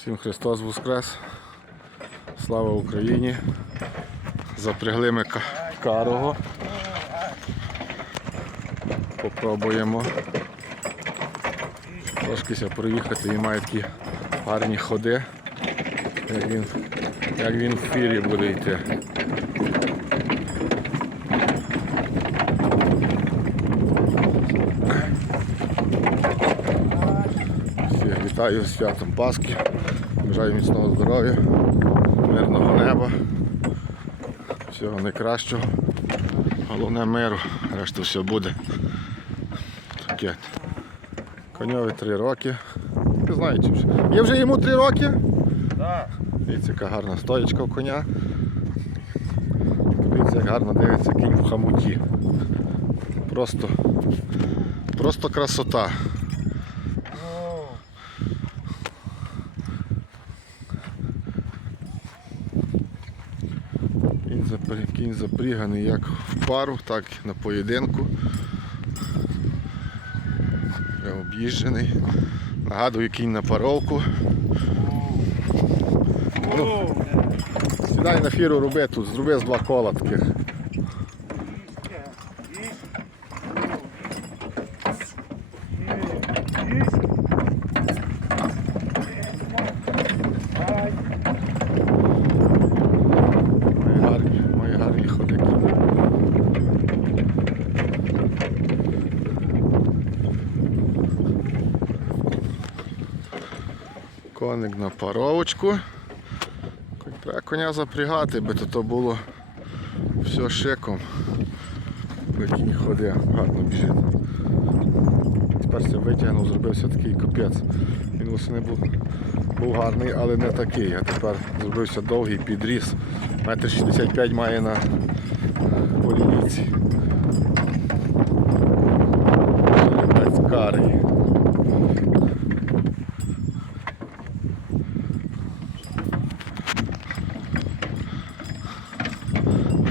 Всім Христос Воскрес. Слава Україні. Запрягли ми карого. Попробуємо трошкися проїхати. Він має такі гарні ходи. Як він, як він в фірі буде йти. Вітаю з святом Пасхи. Бажаю міцного здоров'я, мирного неба, всього найкращого. Головне миру, решта все буде. Таке. Коньові три роки. Не знаю, чи вже. Є вже йому три роки? Так. Дивіться, яка гарна стоєчка у коня. Дивіться, як гарно дивиться кінь в хамуті. Просто, просто красота. Кінь, запрі- кінь запріганий як в пару, так і на поєдинку. Я об'їжджений. Нагадую кінь на паровку. Ну, Сідай на фіру роби тут, зроби з два кола таких. Мої гарні, мої гарні ходики. Коник на паровочку. Треба коня запрягати, би то, було все шиком. Який ходи, гарно біжить. Тепер це витягнув, зробився такий капець. Він восени був, був гарний, але не такий. А тепер зробився довгий підріс. Метр 65 має на полініці. Карий.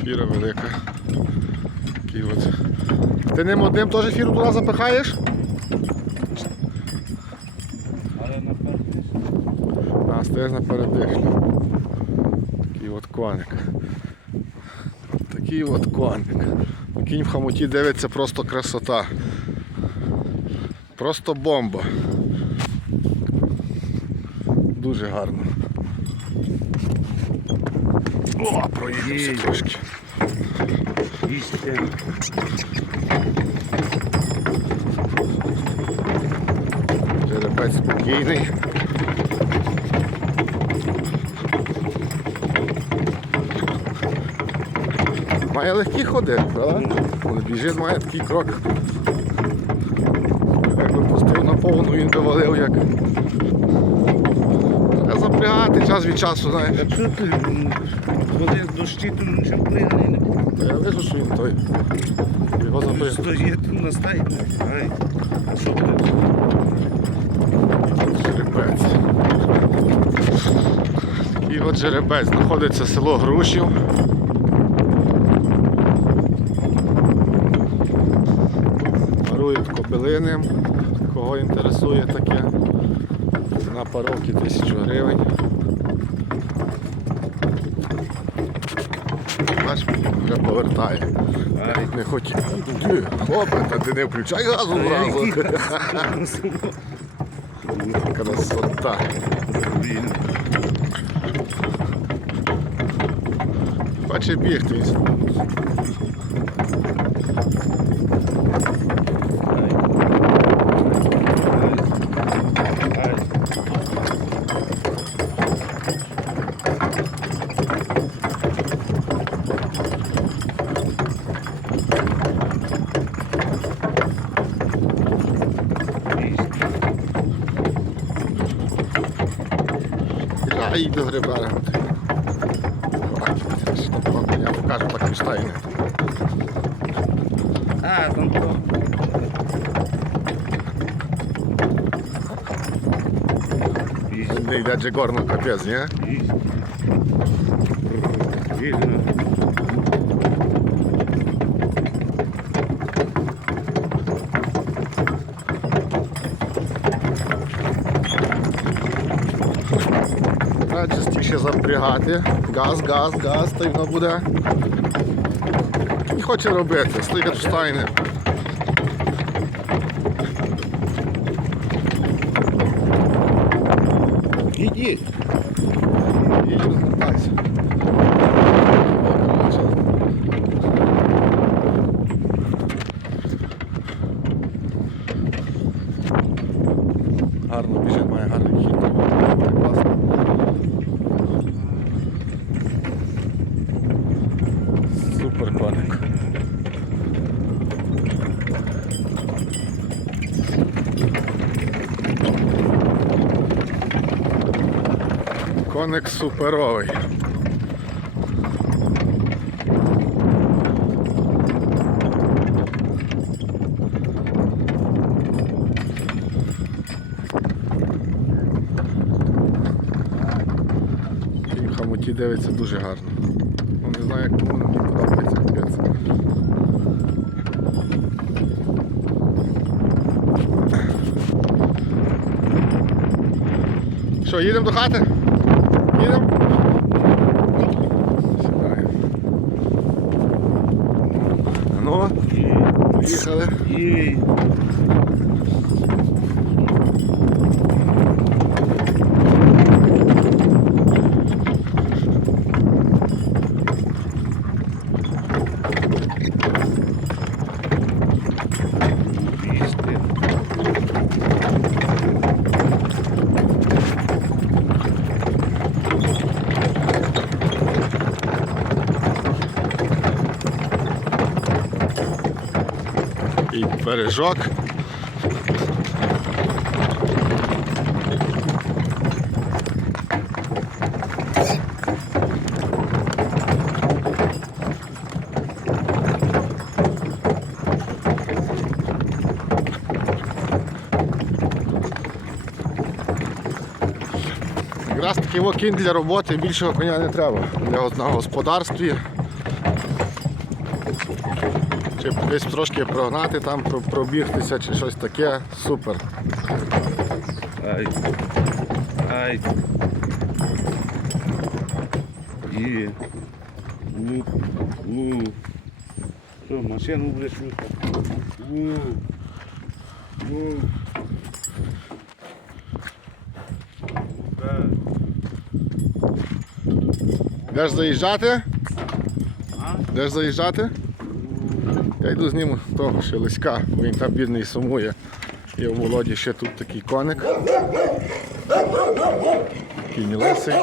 Фіра велика. Такий от. Ти ним одним теж фіру туди запихаєш? Але наперед. А, стоїш на. Такий от коник. Такий от коник. Кінь в хамуті дивиться просто красота. Просто бомба. Дуже гарно. О, проїхався Є. трошки. Їсти. Жеребець спокійний. Має легкі ходи, правда? Але біжить має такий крок. Якби пустив на повну, він би валив як. Запрягати час від часу, знаєш. Якщо ти коли дощі, то нічого приганий не буде. Та Я вижу, що він той. Його запрягати. Стоїть на стайні. Ай, а що ти? Жеребець. І от жеребець знаходиться село Грушів. Парують кобилини. Кого інтересує таке. На паровки 1000 гривень. Бач, вже повертає. Ай. Не хотів. Ти, Хлопець, та ти не включай газу зразу. Красота. Хоче бігти. Ай. Я йду з реберем. Я покажу так мечтаю. А, там то. Не йде Джегорно капець, ні? Вільно. Треба частіше запрягати. Газ, газ, газ, та воно буде. Не хоче робити, стільки в штайни. Їдіть. І розвертайся. Гарно біжить, має гарний хід. Класно. Супер коник. Коник суперовий. Він хамуті дивиться дуже гарно. Ну, не знаю, як кому мені подобається капець. Що, їдемо до хати? поїхали. Їй. І пиріжок. Якраз такий во кінь для роботи більшого коня не треба. Для на господарстві. Чи десь трошки прогнати, там про- пробігтися чи щось таке. Супер. Ай. Ай. Є. У. У. Що, машину будеш випати? У. У. Де ж заїжджати? Де ж заїжджати? Я йду зніму того шелеська, бо він там бідний сумує. Є в Володі ще тут такий коник. Кінь лисий.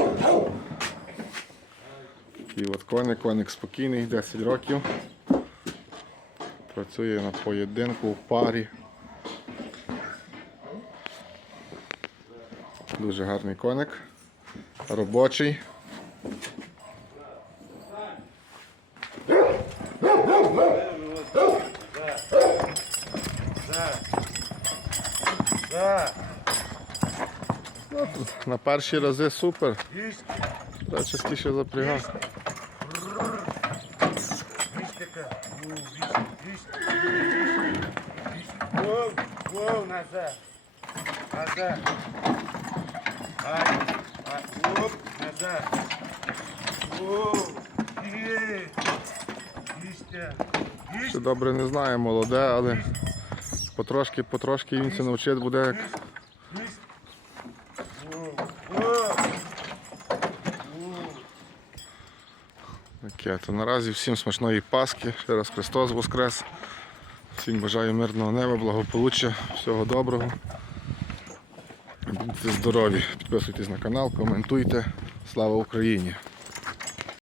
Такий от коник, коник спокійний, 10 років. Працює на поєдинку в парі. Дуже гарний коник. Робочий. Так. На перші рази супер. Треба частіше запрягати. Воу. Воу. Назад. Назад. Ай. Ай. Оп. Назад. Воу. Є. Їсти. Ще добре не знаю, молоде, але потрошки, потрошки він це навчить буде таке. То наразі всім смачної Пасхи. Ще раз Христос Воскрес. Всім бажаю мирного неба, благополуччя, всього доброго. Будьте здорові, підписуйтесь на канал, коментуйте. Слава Україні!